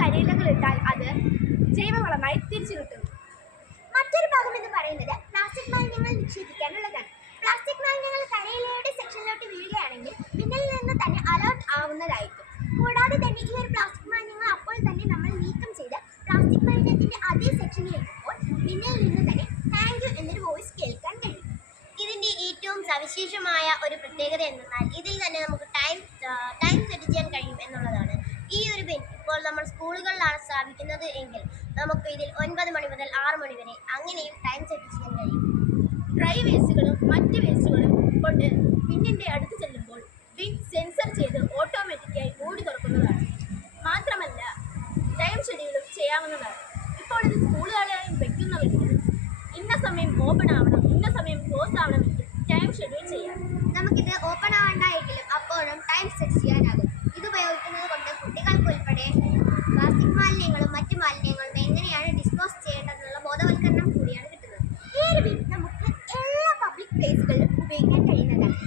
കരിയിലകൾ ഇട്ടാൽ അത് ജൈവവളമായി തിരിച്ചു കിട്ടുന്നു. മറ്റൊരു ഭാഗം എന്ന് പറയുന്നത് പ്ലാസ്റ്റിക് മാലിന്യങ്ങൾ നിക്ഷേപിക്കാനുള്ളതാണ്. പ്ലാസ്റ്റിക് മാലിന്യങ്ങൾ കരയിലയുടെ സെക്ഷനിലോട്ട് വീഴുകയാണെങ്കിൽ പിന്നിൽ നിന്ന് തന്നെ അലേർട്ട് ആവുന്നതായിരിക്കും. കൂടാതെ തന്നെ ഈ ഒരു പ്ലാസ്റ്റിക് മാലിന്യങ്ങൾ അപ്പോൾ തന്നെ നമ്മൾ നീക്കം ചെയ്ത് പ്ലാസ്റ്റിക് മാലിന്യത്തിന്റെ അതേ സെക്ഷനിൽ എത്തുമ്പോൾ പിന്നിൽ നിന്ന് തന്നെ താങ്ക് യു എന്നൊരു വോയിസ് കേൾക്കാൻ കഴിയും. ഇതിന്റെ ഏറ്റവും സവിശേഷമായ ഒരു പ്രത്യേകത എന്നാൽ ഇതിൽ തന്നെ നമുക്ക് ടൈം സെറ്റ് ചെയ്യാൻ കഴിയും എന്നുള്ളതാണ്. ഈ ഒരു ബെൻ ഇപ്പോൾ നമ്മൾ സ്കൂളുകളിലാണ് സ്ഥാപിക്കുന്നത് എങ്കിൽ നമുക്ക് ഇതിൽ 9 മണി മുതൽ 6 മണി വരെ അങ്ങനെയും ടൈം സെറ്റ് ചെയ്യാൻ കഴിയും. ഡ്രൈ വേസ്റ്റുകളും മറ്റ് വേസ്റ്റുകളും കൊണ്ട് ബിന്നിന്റെ അടുത്ത് ചെല്ലുമ്പോൾ ബിൻ സെൻസർ ചെയ്ത് ഓട്ടോമാറ്റിക്കായി മൂടി തുറക്കുന്നതാണ്. മാത്രമല്ല ടൈം ഷെഡ്യൂളും ചെയ്യാവുന്നതാണ്. ഇപ്പോൾ ഇത് സ്കൂളുകളിലായും വയ്ക്കുന്നവർക്ക് ഇന്ന സമയം ഓപ്പൺ ആവണം, ഇന്ന സമയം ക്ലോസ് ആവണമെങ്കിൽ ടൈം ഷെഡ്യൂൾ ചെയ്യാം. നമുക്കിത് ഓപ്പൺ ആവണ്ടായെങ്കിലും അപ്പോഴും ടൈം സെറ്റ് ചെയ്യാനാകും. ഇത് ഉപയോഗിക്കുന്നത് കൊണ്ട് കുട്ടികൾക്ക് ഉൾപ്പെടെ പ്ലാസ്റ്റിക് മാലിന്യങ്ങളും മറ്റു മാലിന്യങ്ങളും എങ്ങനെയാണ് ഡിസ്പോസ് ചെയ്യേണ്ടതെന്നുള്ള ബോധവൽക്കരണം കൂടിയാണ് കിട്ടുന്നത്. ഈ ഒരു ബിൻ നമുക്ക് എല്ലാ പബ്ലിക് പ്ലേസുകളിലും ഉപയോഗിക്കാൻ കഴിയുന്നതാണ്.